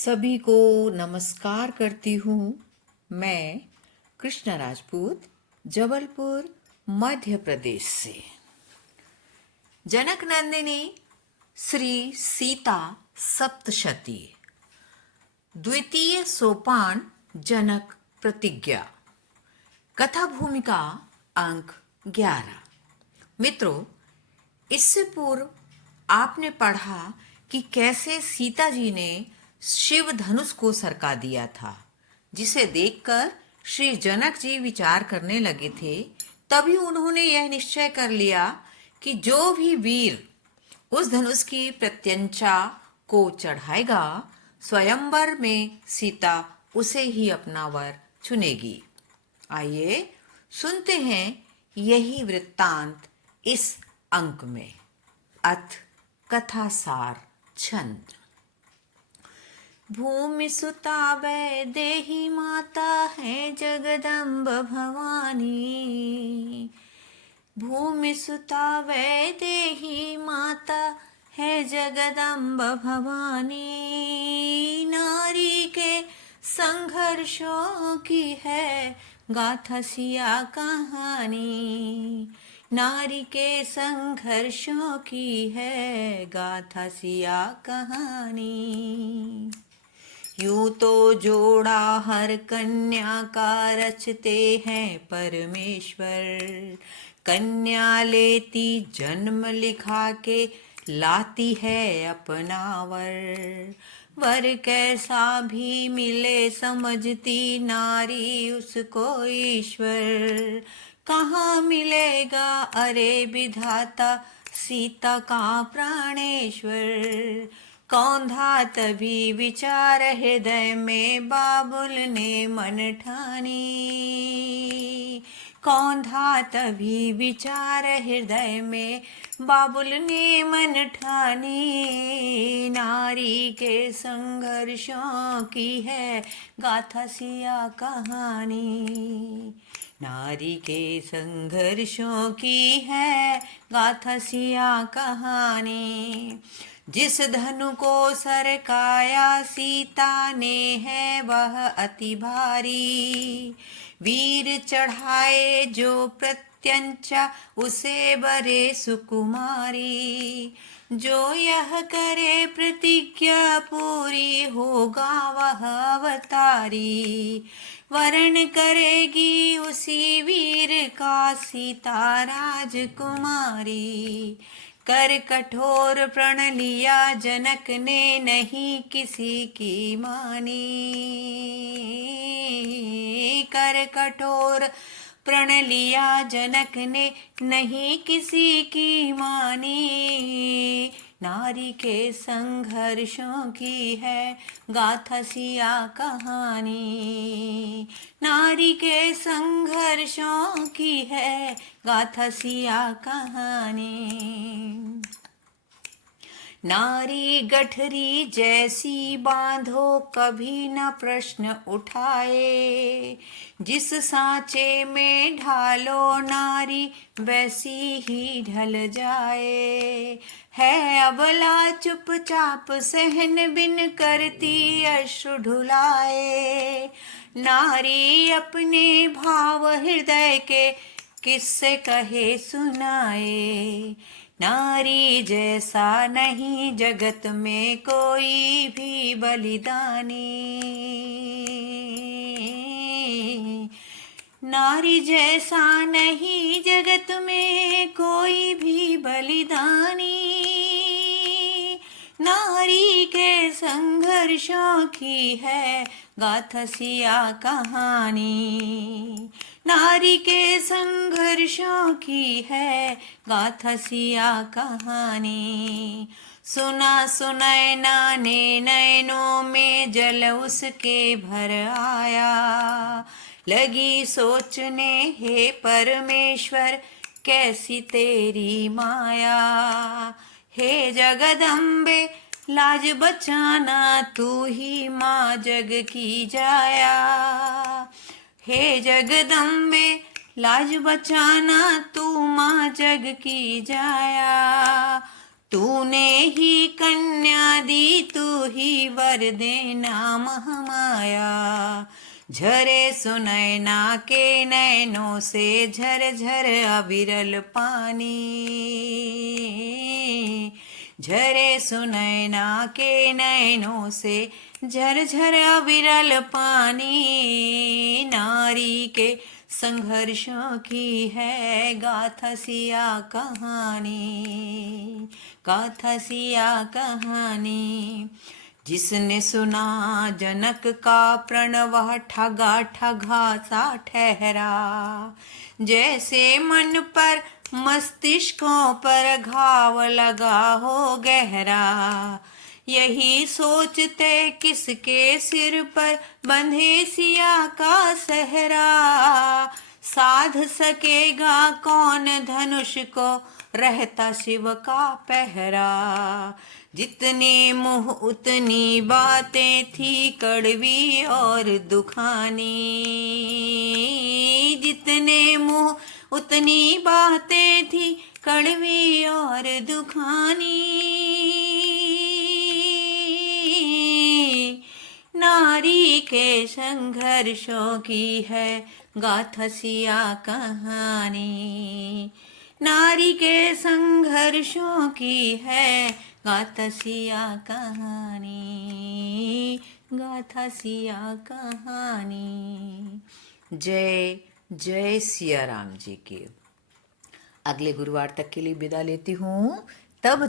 सभी को नमस्कार करती हूँ। मैं कृष्णा राजपूत, जबलपुर, मध्य प्रदेश से। जनक नंदिनी श्री सीता सप्तशती, द्वितीय सोपान, जनक प्रतिज्ञा, कथा भूमिका अंक 11। मित्रों, इससे पूर्व आपने पढ़ा कि कैसे सीता जी ने शिव धनुष को सरका दिया था, जिसे देखकर श्री जनक जी विचार करने लगे थे। तभी उन्होंने यह निश्चय कर लिया कि जो भी वीर उस धनुष की प्रत्यंचा को चढ़ाएगा, स्वयंवर में सीता उसे ही अपना वर चुनेगी। आइए सुनते हैं यही वृत्तांत इस अंक में। अथ कथासार छंद। भूमि सुता वैदेही माता है जगदम्ब भवानी। भूमि सुता वैदेही माता है जगदम्ब भवानी। नारी के संघर्षों की है गाथा सिया कहानी। नारी के संघर्षों की है गाथा सिया कहानी। यूं तो जोड़ा हर कन्या का रचते हैं परमेश्वर। कन्या लेती जन्म लिखा के लाती है अपना वर। वर कैसा भी मिले समझती नारी उसको ईश्वर। कहाँ मिलेगा अरे विधाता सीता का प्राणेश्वर। कौंधा तभी विचार हृदय में बाबुल ने मन ठानी। कौंधा तभी विचार हृदय में बाबुल ने मन ठानी। नारी के संघर्षों की है गाथा सिया कहानी। नारी के संघर्षों की है गाथा सिया कहानी। जिस धनु को सरकाया सीता ने है वह अति भारी। वीर चढ़ाए जो प्रत्यंचा उसे बरे सुकुमारी। जो यह करे प्रतिज्ञा पूरी होगा वह अवतारी। वरण करेगी उसी वीर का सीता राजकुमारी। कर कठोर प्रण लिया जनक ने नहीं किसी की मानी। कर कठोर प्रण लिया जनक ने नहीं किसी की मानी। नारी के संघर्षों की है गाथा सिया कहानी। नारी के संघर्षों की है गाथा सिया कहानी। नारी गठरी जैसी बांधो कभी न प्रश्न उठाए। जिस सांचे में ढालो नारी वैसी ही ढल जाए। है अबला चुपचाप सहन बिन करती अश्रु ढुलाए। नारी अपने भाव हृदय के किससे कहे सुनाए। नारी जैसा नहीं जगत में कोई भी बलिदानी। नारी जैसा नहीं जगत में कोई भी बलिदानी। नारी के संघर्षों की है गाथा सिया कहानी। नारी के संघर्षों की है गाथा सिया कहानी। सुना सुनैना ने नैनों में जल उसके भर आया। लगी सोचने हे परमेश्वर कैसी तेरी माया। हे जगदम्बे लाज बचाना तू ही माँ जग की जाया। हे जगदम्बे लाज बचाना तू माँ जग की जाया। तूने ही कन्या दी, तू ही वर देना महामाया। झरे सुनैना के नैनों से झर झर अविरल पानी। झरे सुनैना के नैनों से झर झर अविरल पानी। नारी के संघर्षों की है गाथा सिया कहानी। गाथा सिया कहानी। जिसने सुना जनक का प्रण वह ठगा ठगा सा ठहरा। जैसे मन पर मस्तिष्कों पर घाव लगा हो गहरा। यही सोचते किसके सिर पर बंधे सिया का सहरा। साध सकेगा कौन धनुष को रहता शिव का पहरा। जितने मुँह उतनी बातें थी कड़वी और दुखानी। जितने मुँह उतनी बातें थी कड़वी और दुखानी। नारी के संघर्षों की है गाथा सिया कहानी। नारी के संघर्षों की है गाथा सिया कहानी। गाथा सिया कहानी। जय जय सिया राम जी की। अगले गुरुवार तक के लिए विदा लेती हूँ। तब